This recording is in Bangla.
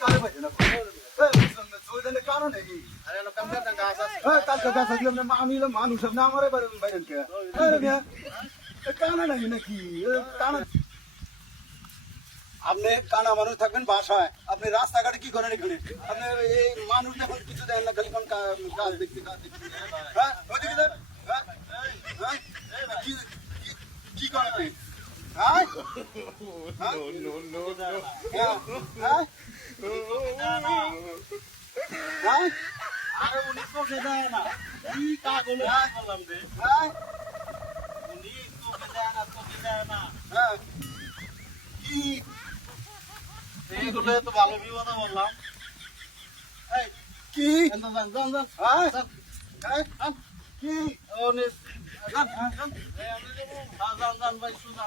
কারে ভাই না জয়দানে কারণ নাকি আরে লোক কাম করতে গাছ আছে কালকে গাছ আসলে আমি মানুষ না আমারে বাইরেন কে কানা নাকি নাকি কানা আপনি কানা মানুষ থাকবেন বাসায় আপনি রাস্তাঘাটে কি করেন এখানে আপনি এই মানুষ যখন কিছু দেন না খালি কোন কাজ দেখতে হ্যাঁ ওইদিকে দেন হ্যাঁ কি করেন আপনি হ্যাঁ হ্যাঁ আরে উনি তোকে দেয় না কি কাগজ বললাম রে হ্যাঁ উনি তোকে দেয় না হ্যাঁ কি এইগুলো তো ভালো বিপদে বললাম এই কি জান হ্যাঁ জান কি উনি জান ভাই সুজা